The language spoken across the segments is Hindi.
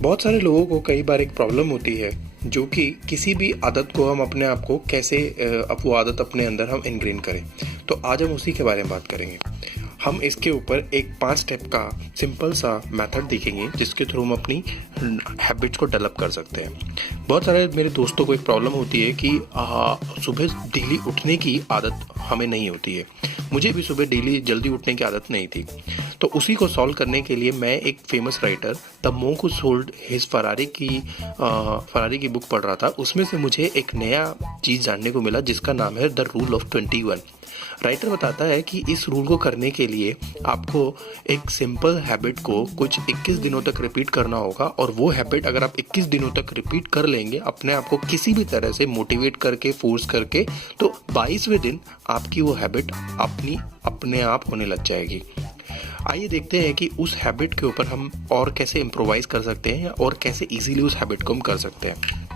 बहुत सारे लोगों को कई बार एक प्रॉब्लम होती है जो कि किसी भी आदत को हम अपने आप को कैसे अब वो आदत अपने अंदर हम इनग्रेन करें। तो आज हम उसी के बारे में बात करेंगे। हम इसके ऊपर एक 5 स्टेप का सिंपल सा मेथड देखेंगे जिसके थ्रू हम अपनी हैबिट्स को डेवलप कर सकते हैं। बहुत सारे मेरे दोस्तों को एक प्रॉब्लम होती है कि सुबह डेली उठने की आदत हमें नहीं होती है। मुझे भी सुबह डेली जल्दी उठने की आदत नहीं थी। तो उसी को सॉल्व करने के लिए मैं एक famous writer the monk who sold his Ferrari की बुक पढ़ रहा था। उसमें से मुझे एक नया चीज़ जानने को मिला जिसका नाम है द रूल ऑफ 21। राइटर बताता है कि इस रूल को करने के लिए आपको एक सिंपल हैबिट को कुछ 21 दिनों तक रिपीट करना होगा, और वो हैबिट अगर आप 21 दिनों तक रिपीट कर लेंगे अपने आप को किसी भी तरह से मोटिवेट करके, फोर्स करके, तो 22वें दिन आपकी वो हैबिट अपने आप होने लग जाएगी। आइए देखते हैं कि उस हैबिट के ऊपर हम और कैसे इम्प्रोवाइज कर सकते हैं और कैसे इजीली उस हैबिट को हम कर सकते हैं।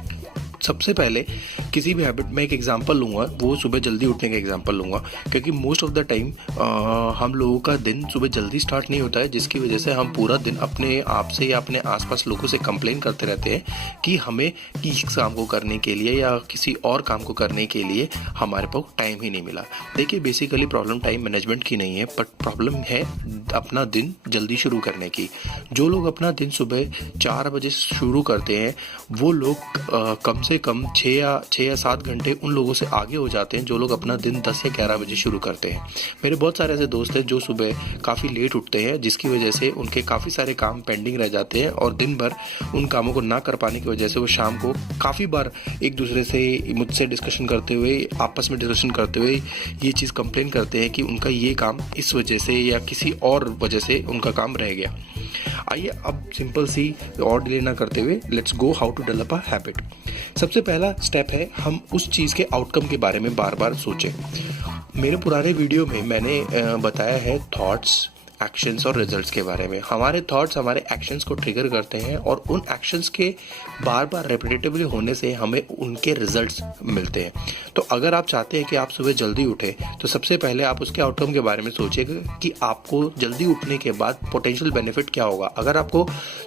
सबसे पहले किसी भी हैबिट में एक एग्जांपल लूँगा, वो सुबह जल्दी उठने का एग्जांपल लूँगा, क्योंकि मोस्ट ऑफ द टाइम हम लोगों का दिन सुबह जल्दी स्टार्ट नहीं होता है, जिसकी वजह से हम पूरा दिन अपने आप से या अपने आसपास लोगों से कंप्लेन करते रहते हैं कि हमें किसी काम को करने के लिए या किसी और काम को करने के लिए हमारे पास टाइम ही नहीं मिला। देखिए, बेसिकली प्रॉब्लम टाइम मैनेजमेंट की नहीं है, बट प्रॉब्लम है अपना दिन जल्दी शुरू करने की। जो लोग अपना दिन सुबह 4 बजे शुरू करते हैं वो लोग कम से कम 6 या 7 घंटे उन लोगों से आगे हो जाते हैं जो लोग अपना दिन 10 या 11 बजे शुरू करते हैं। मेरे बहुत सारे ऐसे दोस्त हैं जो सुबह काफ़ी लेट उठते हैं, जिसकी वजह से उनके काफ़ी सारे काम पेंडिंग रह जाते हैं, और दिन भर उन कामों को ना कर पाने की वजह से वो शाम को काफ़ी बार एक दूसरे से, मुझसे डिस्कशन करते हुए, आपस में डिस्कशन करते हुए ये चीज़ कंप्लेन करते हैं कि उनका ये काम इस वजह से या किसी और वजह से उनका काम रह गया। आइए अब सिंपल सी और डिले ना करते हुए let's go how to develop a habit. सबसे पहला स्टेप है हम उस चीज़ के आउटकम के बारे में बार बार सोचें। मेरे पुराने वीडियो में मैंने बताया है थॉट्स, एक्शंस और रिजल्ट्स के बारे में। हमारे थॉट्स हमारे एक्शंस को ट्रिगर करते हैं, और उन एक्शंस के बार बार रेपिटेटिवली होने से हमें उनके रिजल्ट्स मिलते हैं। तो अगर आप चाहते हैं कि आप सुबह जल्दी उठें, तो सबसे पहले आप उसके आउटकम के बारे में सोचिएगा कि आपको जल्दी उठने के बाद पोटेंशियल बेनिफिट क्या होगा। अगर आपको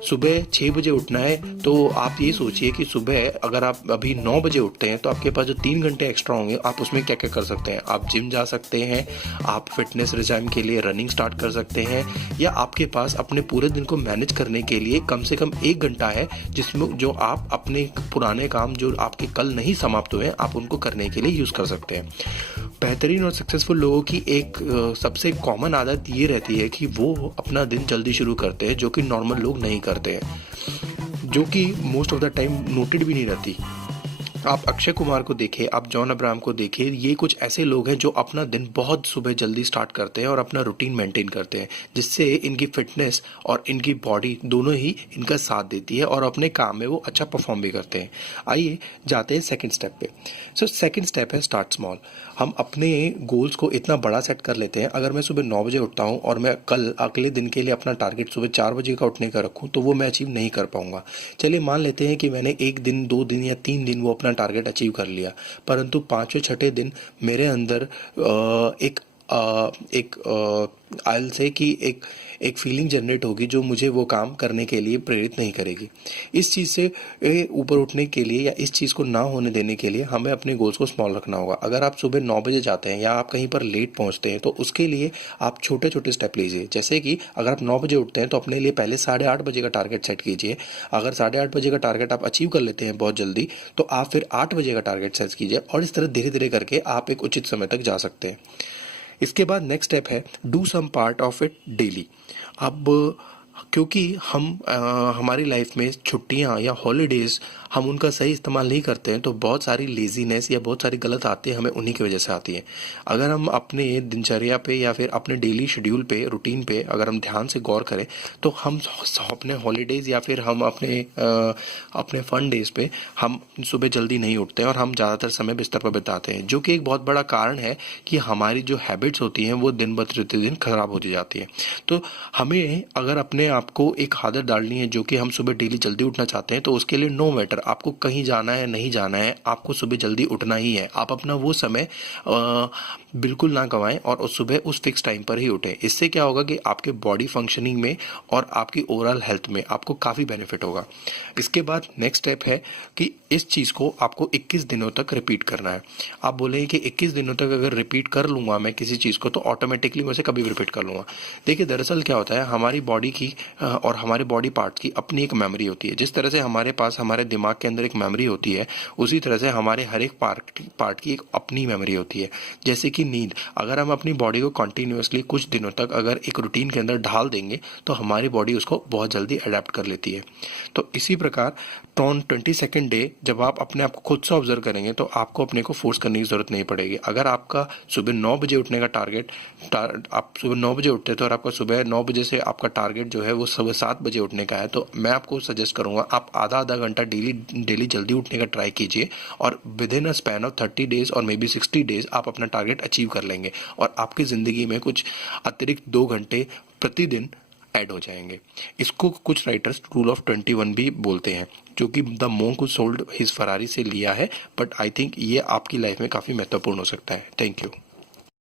सुबह 6 बजे उठना है तो आप ये सोचिए कि सुबह अगर आप अभी 9 बजे उठते हैं तो आपके पास जो 3 घंटे एक्स्ट्रा होंगे, आप उसमें क्या क्या कर सकते हैं। आप जिम जा सकते हैं, आप फिटनेस रिजाइम के लिए रनिंग स्टार्ट कर सकते हैं, या आपके पास अपने पूरे दिन को मैनेज करने के लिए कम से कम 1 घंटा है जिसमें जो आप अपने पुराने काम जो आपके कल नहीं समाप्त हुए आप उनको करने के लिए यूज कर सकते हैं। बेहतरीन और सक्सेसफुल लोगों की एक सबसे कॉमन आदत ये रहती है कि वो अपना दिन जल्दी शुरू करते हैं, जो कि नॉर्मल लोग नहीं करते हैं, जो कि most of the time noted भी नहीं रहती। आप अक्षय कुमार को देखें, आप जॉन अब्राहम को देखें, ये कुछ ऐसे लोग हैं जो अपना दिन बहुत सुबह जल्दी स्टार्ट करते हैं और अपना रूटीन मेंटेन करते हैं, जिससे इनकी फिटनेस और इनकी बॉडी दोनों ही इनका साथ देती है और अपने काम में वो अच्छा परफॉर्म भी करते हैं। आइए जाते हैं सेकंड स्टेप पे। सेकंड स्टेप है स्टार्ट स्मॉल। हम अपने गोल्स को इतना बड़ा सेट कर लेते हैं। अगर मैं सुबह 9 बजे उठता हूँ और मैं कल अगले दिन के लिए अपना टारगेट सुबह 4 बजे का उठने का रखूँ तो वो मैं अचीव नहीं कर पाऊंगा। चलिए मान लेते हैं कि मैंने 1 दिन, 2 दिन या 3 दिन वो अपना टारगेट अचीव कर लिया, परंतु 5वें 6ठे दिन मेरे अंदर आयल से कि एक फीलिंग जनरेट होगी जो मुझे वो काम करने के लिए प्रेरित नहीं करेगी। इस चीज़ से ऊपर उठने के लिए या इस चीज़ को ना होने देने के लिए हमें अपने गोल्स को स्मॉल रखना होगा। अगर आप सुबह 9 बजे जाते हैं या आप कहीं पर लेट पहुंचते हैं तो उसके लिए आप छोटे छोटे स्टेप लीजिए। जैसे कि अगर आप 9 बजे उठते हैं तो अपने लिए पहले 8:30 बजे का टारगेट सेट कीजिए। अगर 8:30 बजे का टारगेट आप अचीव कर लेते हैं बहुत जल्दी, तो आप फिर 8 बजे का टारगेट सेट कीजिए, और इस तरह धीरे धीरे करके आप एक उचित समय तक जा सकते हैं। इसके बाद नेक्स्ट स्टेप है do some part of it daily. अब क्योंकि हमारी लाइफ में छुट्टियां या हॉलीडेज़ हम उनका सही इस्तेमाल नहीं करते हैं, तो बहुत सारी लेजीनेस या बहुत सारी गलत आदतें हमें उन्हीं की वजह से आती हैं। अगर हम अपने दिनचर्या पे या फिर अपने डेली शेड्यूल पे, रूटीन पे अगर हम ध्यान से गौर करें तो हम अपने हॉलीडेज़ या फिर हम अपने फन डेज़ पे हम सुबह जल्दी नहीं उठते हैं और हम ज़्यादातर समय बिस्तर पर बिताते हैं, जो कि एक बहुत बड़ा कारण है कि हमारी जो हैबिट्स होती हैं वो दिन प्रतिदिन खराब होती जाती है। तो हमें अगर अपने अपने आप को एक आदत डालनी है जो कि हम सुबह डेली जल्दी उठना चाहते हैं, तो उसके लिए नो मैटर आपको कहीं जाना है नहीं जाना है, आपको सुबह जल्दी उठना ही है। आप अपना वो समय बिल्कुल ना गंवाएं और उस सुबह उस फिक्स टाइम पर ही उठें। इससे क्या होगा कि आपके बॉडी फंक्शनिंग में और आपकी ओवरऑल हेल्थ में आपको काफ़ी बेनिफिट होगा। इसके बाद नेक्स्ट स्टेप है कि इस चीज़ को आपको 21 दिनों तक रिपीट करना है। आप बोलेंगे कि 21 दिनों तक अगर रिपीट कर लूँगा मैं किसी चीज़ को तो ऑटोमेटिकली मैं उसे कभी भी रिपीट कर लूँगा। देखिए दरअसल क्या होता है, हमारी बॉडी की और हमारे बॉडी पार्ट्स की अपनी एक मेमोरी होती है। जिस तरह से हमारे पास हमारे दिमाग के अंदर एक मेमोरी होती है, उसी तरह से हमारे हर एक पार्ट की एक अपनी मेमोरी होती है। जैसे कि नींद, अगर हम अपनी बॉडी को कंटिन्यूअसली कुछ दिनों तक अगर एक रूटीन के अंदर ढाल देंगे तो हमारी बॉडी उसको बहुत जल्दी अडेप्ट कर लेती है। तो इसी प्रकार 22nd डे जब आप अपने आप को खुद से ऑब्जर्व करेंगे तो आपको अपने को फोर्स करने की ज़रूरत नहीं पड़ेगी। अगर आपका सुबह 9 बजे उठने का आप सुबह 9 बजे उठते हैं तो और आपका सुबह 9 बजे से आपका टारगेट जो है वो सुबह 7 बजे उठने का है, तो मैं आपको सजेस्ट करूँगा आप आधा घंटा डेली जल्दी उठने का ट्राई कीजिए और with in a span of 30 days और मे बी 60 डेज आप अपना टारगेट अचीव कर लेंगे और आपकी ज़िंदगी में कुछ अतिरिक्त 2 घंटे प्रतिदिन ऐड हो जाएंगे। इसको कुछ राइटर्स रूल ऑफ 21 भी बोलते हैं, जो कि the monk who sold his Ferrari से लिया है, बट आई थिंक ये आपकी लाइफ में काफ़ी महत्वपूर्ण हो सकता है। Thank you.